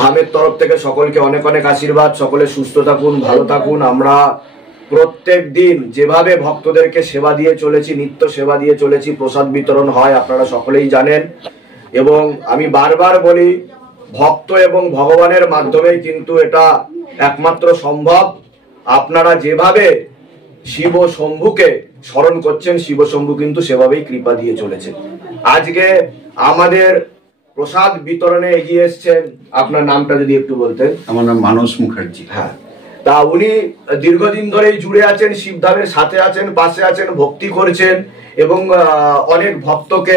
ধামের তরফ থেকে সকলকে অনেক অনেক আশীর্বাদ। সকলে সুস্থ থাকুন, ভালো থাকুন। আমরা প্রত্যেক দিন যেভাবে ভক্তদেরকে সেবা দিয়ে চলেছি, নিত্য সেবা দিয়ে চলেছি, প্রসাদ বিতরণ হয় আপনারা সকলেই জানেন। এবং আমি বারবার বলি, ভক্ত এবং ভগবানের মাধ্যমেই কিন্তু এটা একমাত্র সম্ভব। আপনারা যেভাবে শিব শম্ভুকে স্মরণ করছেন, শিব শম্ভু কিন্তু সেভাবেই কৃপা দিয়ে চলেছে। আজকে আমাদের প্রসাদ বিতরণে এগিয়ে এসছেন, আপনার নামটা যদি একটু বলতেন। আমার নাম মানস মুখার্জি। হ্যাঁ, তা উনি দীর্ঘদিন ধরেই জুড়ে আছেন, শিবধামের সাথে আছেন, পাশে আছেন, ভক্তি করছেন এবং অনেক ভক্তকে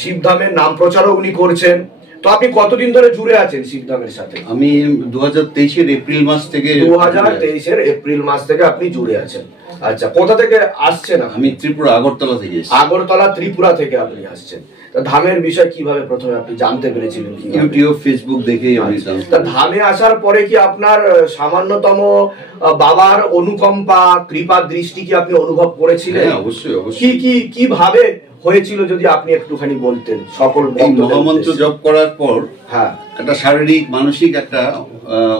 শিবধামের নাম প্রচারও উনি করছেন। তো আপনি কতদিন ধরে জুড়ে আছেন শিবধামের সাথে? আমি 2023-এর এপ্রিল মাস থেকে 2023-এর এপ্রিল মাস থেকে আপনি জুড়ে আছেন। আচ্ছা, কোথা থেকে আসছেন? আমি ত্রিপুরা, আগরতলা থেকে এসেছি। আগরতলা, ত্রিপুরা থেকে আপনি আসছেন। তা ধামের বিষয় কিভাবে প্রথমে আপনি জানতে পেরেছিলেন? ইউটিউব, ফেসবুক দেখেই আমি জানতাম। তা ধামে আসার পরে কি আপনার সামান্যতম বাবার অনুকম্পা, কৃপা দৃষ্টি কি আপনি অনুভব করেছিলেন? হ্যাঁ, অবশ্যই অবশ্যই। কিভাবে হয়েছিল যদি আপনি একটুখানি বলতেন সকল মহামন্ত্র জপ করার পর হ্যাঁ একটা শারীরিক মানসিক একটা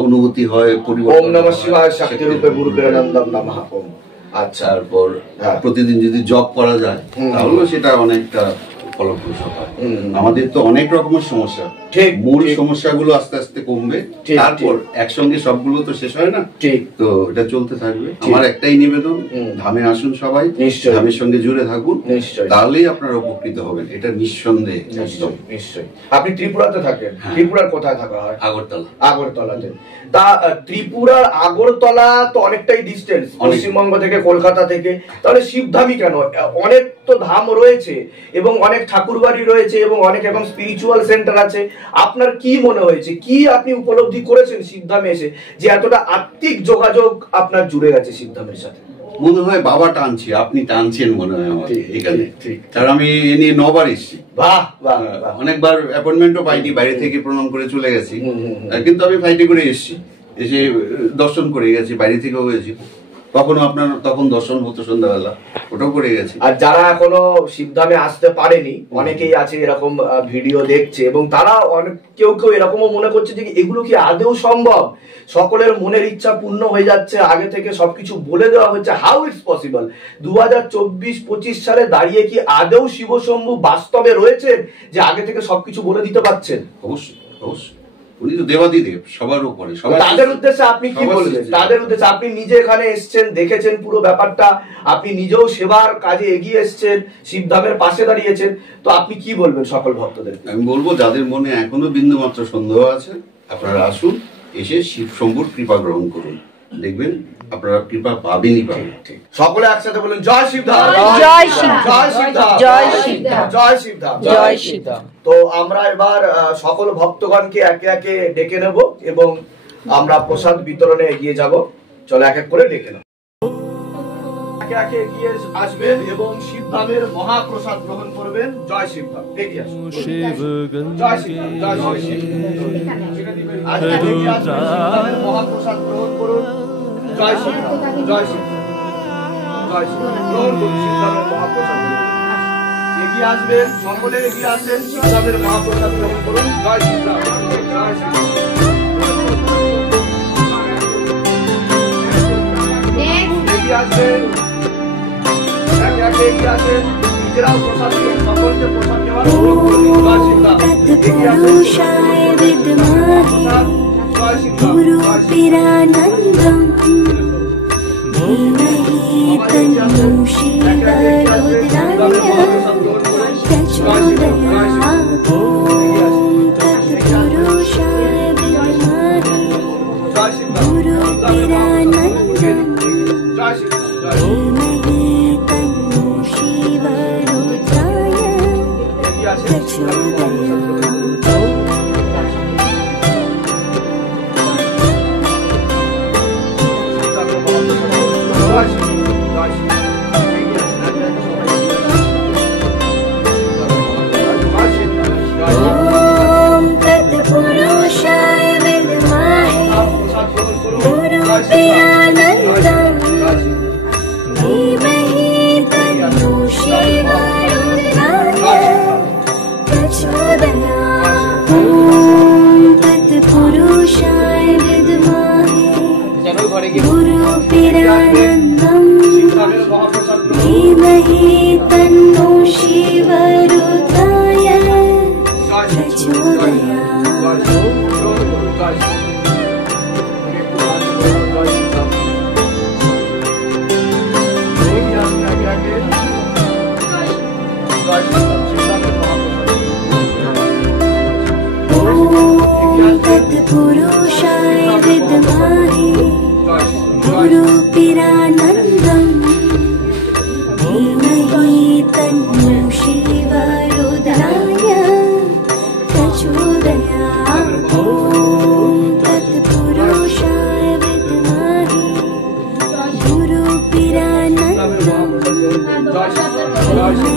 অনুভূতি হয়, পরিবর্তন। ওম নমঃ শিবায় শক্তি রূপে গুরু প্রেরণানন্দম নমঃ ওম। আচ্ছা, তারপর প্রতিদিন যদি জপ করা যায় তাহলে সেটা অনেকটা ফলপ্রসূ হয়। আমাদের তো অনেক রকমের সমস্যা, মূল সমস্যাগুলো আস্তে আস্তে কমবে, তারপর একসঙ্গে সবগুলো তো শেষ হয় না, ঠিক তো এটা চলতে থাকবে। আমার একটাই নিবেদন, ধামে আসুন সবাই, ধামের সঙ্গে জুড়ে থাকুন, তাহলেই আপনারা উপকৃত হবেন, এটা নিঃসন্দেহে। একদম নিশ্চয়ই। আপনি ত্রিপুরাতে থাকেন? ত্রিপুরার কোথায় থাকা হয়? আগরতলা। আগরতলাতে। তা ত্রিপুরার আগরতলা তো অনেকটাই ডিস্টেন্স পশ্চিমবঙ্গ থেকে, কলকাতা থেকে। তাহলে শিবধামই কেন? অনেক তো ধাম রয়েছে এবং অনেক ঠাকুরবাড়ি রয়েছে এবং অনেক এখন স্পিরিচুয়াল সেন্টার আছে। আপনার কি মনে হয়েছে, কি আপনি উপলব্ধি করেছেন শিবধামে এসে যে এতটা আত্মিক যোগাযোগ আপনার জুড়ে গেছে শিবধামের সাথে? মনে হয় বাবা টানছে, আপনি টানছেন মনে হয় আমাকে এখানে। কারণ আমি এ নিয়ে 9 বার এসেছি। বাহ বাহ। অনেকবার অ্যাপয়েন্টমেন্টও পাইনি, বাইরে থেকে প্রণাম করে চলে গেছি, কিন্তু আমি ফ্লাইটে করে এসেছি, এসে দর্শন করে গেছি, বাইরে থেকেও গেছি। কখনো আপনার তখন দর্শন হতো সন্ধ্যাবেলা, ওটাও করে গেছি। আর যারা এখনো শিবধামে আসতে পারেনি, অনেকেই আছে এরকম ভিডিও দেখছে এবং তারা কেউ কেউ এরকমও মনে করছে যে এগুলো কি আদৌ সম্ভব? সকলের মনের ইচ্ছা পূর্ণ হয়ে যাচ্ছে, আগে থেকে সবকিছু বলে দেওয়া হচ্ছে। How it's possible? 2024-25 সালে দাঁড়িয়ে কি আদৌ শিব শম্ভু বাস্তবে রয়েছে যে আগে থেকে সবকিছু বলে দিতে পারছেন? অবশ্যই অবশ্যই, উনি তো দেবাদিদেব, সবার উপরে। তাদের উদ্দেশ্যে আপনি কি বলবেন? তাদের উদ্দেশ্যে আপনি নিজে এখানে এসেছেন, দেখেছেন পুরো ব্যাপারটা, আপনি নিজেও সেবার কাজে এগিয়ে এসেছেন, শিবধামের পাশে দাঁড়িয়েছেন, তো আপনি কি বলবেন সকল ভক্তদের? আমি বলবো, যাদের মনে এখনো বিন্দু মাত্র সন্দেহ আছে, আপনারা আসুন, এসে শিব শম্ভুর কৃপা গ্রহণ করুন, দেখবেন আপনারা কৃপা পাবেনই পাবেন। সকলে একসাথে বলুন, জয় শিবধাম, জয় শিবধাম, জয় শিবধাম, জয় শিবধাম, জয় শিবধাম, জয় শিবধাম। তো আমরা এবার সকল ভক্তগণকে একে একে ডেকে নেব এবং আমরা প্রসাদ বিতরণে এগিয়ে যাব। চলো এক এক করে ডেকে নেব। একে একে এগিয়ে আসবেন এবং শিবধামের মহাপ্রসাদ গ্রহণ করবেন। জয় শিবধাম, এগিয়ে আসুন। জয় শিবধাম, জয় শিবধাম। আজকে এগিয়ে আসবেন, শিবধামের মহাপ্রসাদ গ্রহণ করুন। জয় শিবধাম, জয় শিবধাম, জয় শিবধাম। গ্রহণ করুন শিবধামের মহাপ্রসাদ। এগিয়ে আসবেন, সকলে এগিয়ে আসবেন, শিবধামের মহাপ্রসাদ গ্রহণ করুন। জয় শিবধাম, জয় শিবধাম। এগিয়ে আসবেন, একে একে এগিয়ে আসেন, নিজেরাও প্রসাদ দিন, সকলকে প্রসাদ নেওয়ার অনুরোধ করুন। জয় শিবধাম, এগিয়ে আসেন, জয় শিবধাম, জয় শিবধাম। Om तत्पुरुषाय विद्महे गुरुपिरानन्दम् धीमहि तन्नो शिवरुद्राय प्रचोदयात्। ॐ तत्पुरुषाय विद्महे गुरुपिरानन्दम् धीमहि